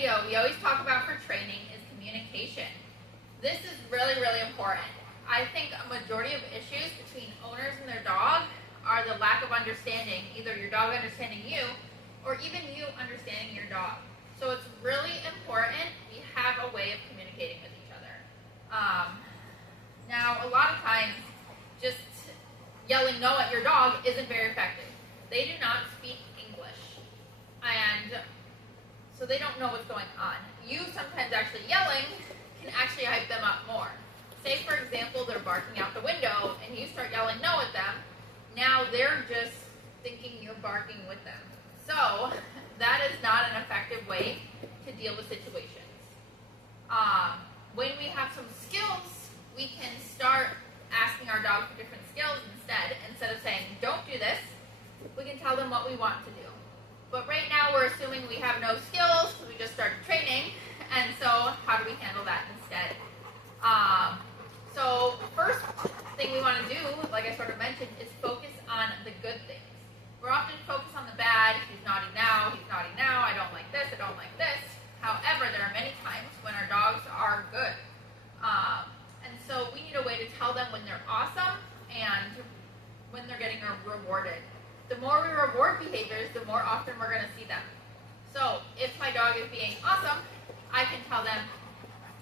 video we always talk about for training is communication. This is really, really important. I think a majority of issues between owners and their dog are the lack of understanding, either your dog understanding you or even you understanding your dog. So it's really important we have a way of communicating with each other. Now, a lot of times, just yelling no at your dog isn't very effective. They do not speak English, and so they don't know what's going on. You sometimes actually yelling can actually hype them up more. Say, for example, they're barking out the window, and you start yelling no at them. Now they're just thinking you're barking with them. So that is not an effective way to deal with situations. When we have some skills, we can start asking our dog for different skills instead of saying, don't do this, we can tell them what we want to do. But right now we're assuming we have no skills because we just started training, and so how do we handle that instead? So first thing we want to do, like I sort of mentioned, is focus on the good things. We're often focused on the bad. He's naughty now, I don't like this, I don't like this. However, there are many times when our dogs are good. And so we need a way to tell them when they're awesome and when they're getting rewarded. The more we reward behaviors, the more often we're going to see them. So if my dog is being awesome, I can tell them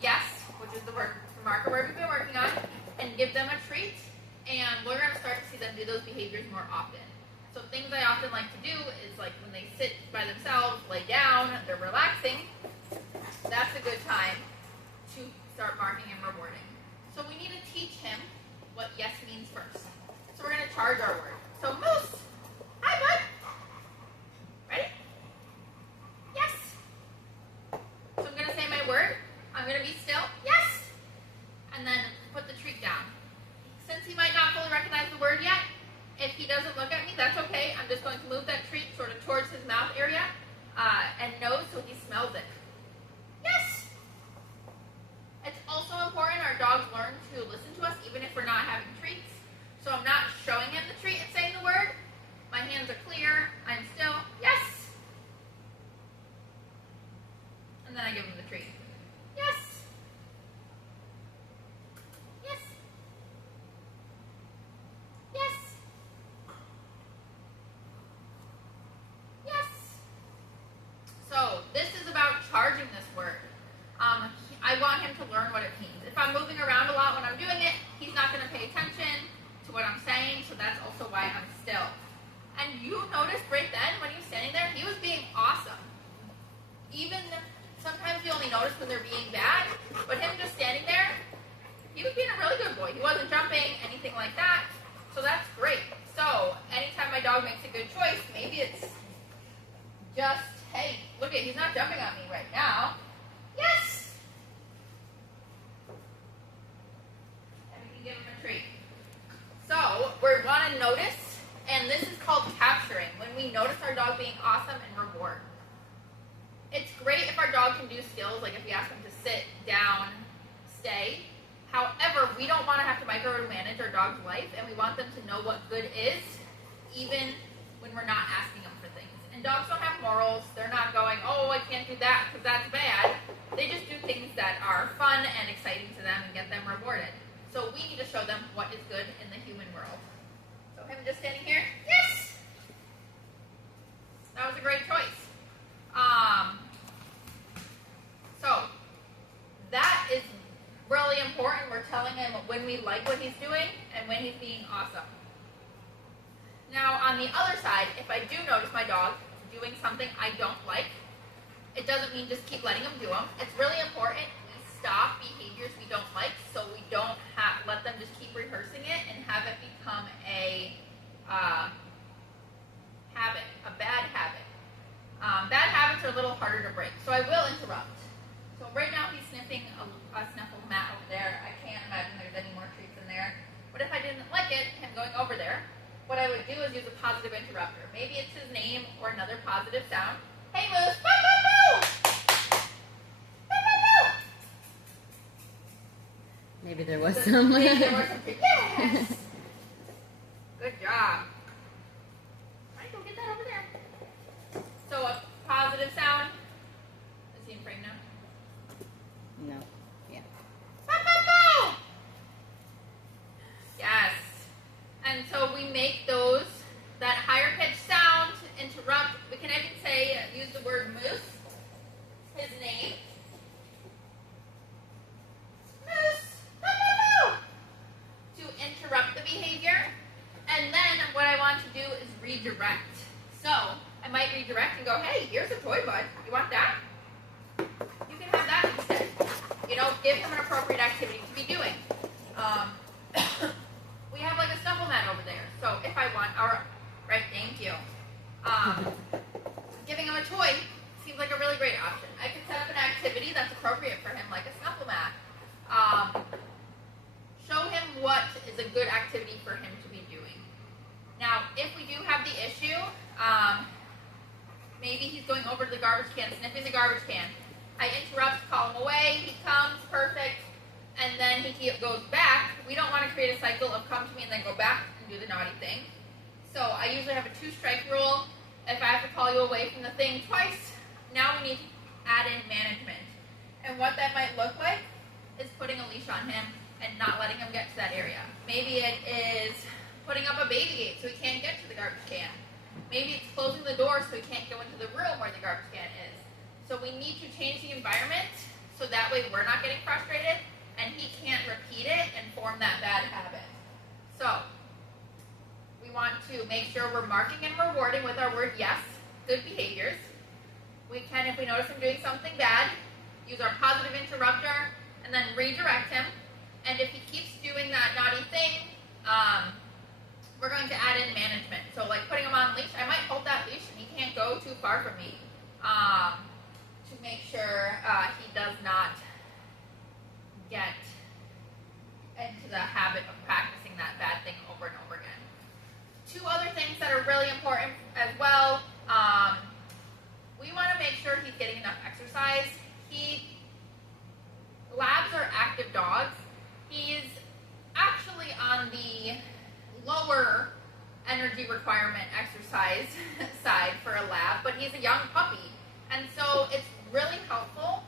yes, which is the marker word we've been working on, and give them a treat, and we're going to start to see them do those behaviors more often. So things I often like to do is like when they sit by themselves, lay down, they're relaxing, that's a good time to start marking and rewarding. So we need to teach him what yes means first. So we're going to charge our word. So Moose, hi bud. Ready? Yes. So I'm going to say my word. I'm going to be still. Yes. And then put the treat down. Since he might not fully recognize the word yet, if he doesn't look at me, that's okay. I'm just going to move that treat sort of towards his mouth area and nose so he smells it. Yes! It's also important our dogs learn to listen to us even if we're not having treats. So I'm not showing him the treat and saying the word. My hands are clear. I'm still. Yes! And then I give him the treat. Yes! Yes! Yes! Yes! So this is about charging this word. I want him to learn what it means. If I'm moving around a lot when I'm doing it, he's not going to pay attention to what I'm saying, so that's also why I'm still. And you noticed right then when he was standing there, he was being awesome. Even sometimes you only notice when they're being bad, but him just standing there, he was being a really good boy. He wasn't jumping, anything like that, so that's great. So anytime my dog makes a good choice, maybe it's just, hey, look at, he's not jumping on me right now. Yes! And we can give him a treat. So we're going to notice, and this is called capturing, when we notice our dog being awesome and reward. It's great if our dog can do skills, like if we ask him to sit, down, stay. However, we don't want to have to micromanage our dog's life, and we want them to know what good is, even when we're not asking them for things. And dogs don't have morals. They're not going, oh, I can't do that because that's bad. They just do things that are fun and exciting to them and get them rewarded. So we need to show them what is good in the human world. So him just standing here, yes! That was a great choice. So that is really important. We're telling him when we like what he's doing and when he's being awesome. Now on the other side, if I do notice my dog doing something I don't like, it doesn't mean just keep letting him do them. It's really important we stop behaviors we don't like so we don't let them just keep rehearsing it and have it become a habit, a bad habit. Bad habits are a little harder to break, so I will interrupt. So right now he's sniffing a sniffle mat over there. I can't imagine there's any more treats in there. But if I didn't like it, him going over there, what I would do is use a positive interrupter. Maybe it's his name or another positive sound. Hey Moose, boo, boo, boo! Boo, boo, boo! Maybe there was some. Maybe there was some treats. Yes! Good job. All right, go get that over there. So a positive sound. Is he in frame? Moose, his name. Moose, no, no, no. To interrupt the behavior. And then what I want to do is redirect. So I might redirect and go, hey, here's a toy, bud. You want that? You can have that instead. You know, give him an appropriate activity to be doing. We have like a snuffle mat over there. So if I want right, thank you. Giving him a toy seems like a really great option. I could set up an activity that's appropriate for him, like a snuffle mat. Show him what is a good activity for him to be doing. Now, if we do have the issue, maybe he's going over to the garbage can, sniffing the garbage can. I interrupt, call him away, he comes, perfect, and then he goes back. We don't want to create a cycle of come to me and then go back and do the naughty thing. So I usually have a 2-strike rule. If I have to call you away from the thing twice, now we need to add in management. And what that might look like is putting a leash on him and not letting him get to that area. Maybe it is putting up a baby gate so he can't get to the garbage can. Maybe it's closing the door so he can't go into the room where the garbage can is. So we need to change the environment so that way we're not getting frustrated and he can't repeat it and form that bad habit. So we want to make sure we're marking and rewarding with our word yes, good behaviors. We can, if we notice him doing something bad, use our positive interrupter and then redirect him. And if he keeps doing that naughty thing, we're going to add in management. So like putting him on leash, I might hold that leash and he can't go too far from me to make sure he does not get into the habit of practicing that bad thing over and over again. 2 other things that are really important as well. We want to make sure he's getting enough exercise. Labs are active dogs. He's actually on the lower energy requirement exercise side for a lab, but he's a young puppy. And so it's really helpful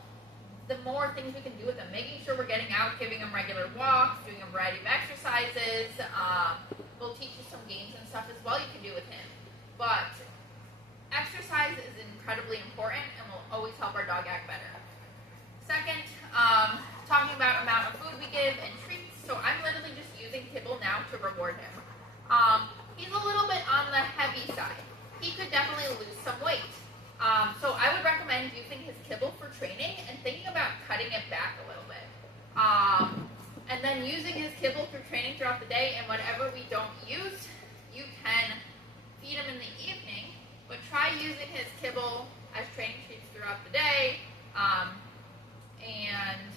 the more things we can do with him, making sure we're getting out, giving him regular walks, doing a variety of exercises. We'll teach you some games and stuff as well you can do with him. But exercise is incredibly important and will always help our dog act better. Second, talking about amount of food we give and treats. So I'm literally just using kibble now to reward him. He's a little bit on the heavy side. He could definitely lose some weight. So I would recommend using his kibble for training and thinking about cutting it back a little bit. And then using his kibble for training throughout the day, and whatever we don't use, you can feed him in the evening, but try using his kibble as training treats throughout the day, and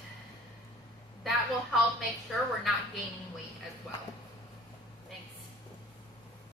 that will help make sure we're not gaining weight as well.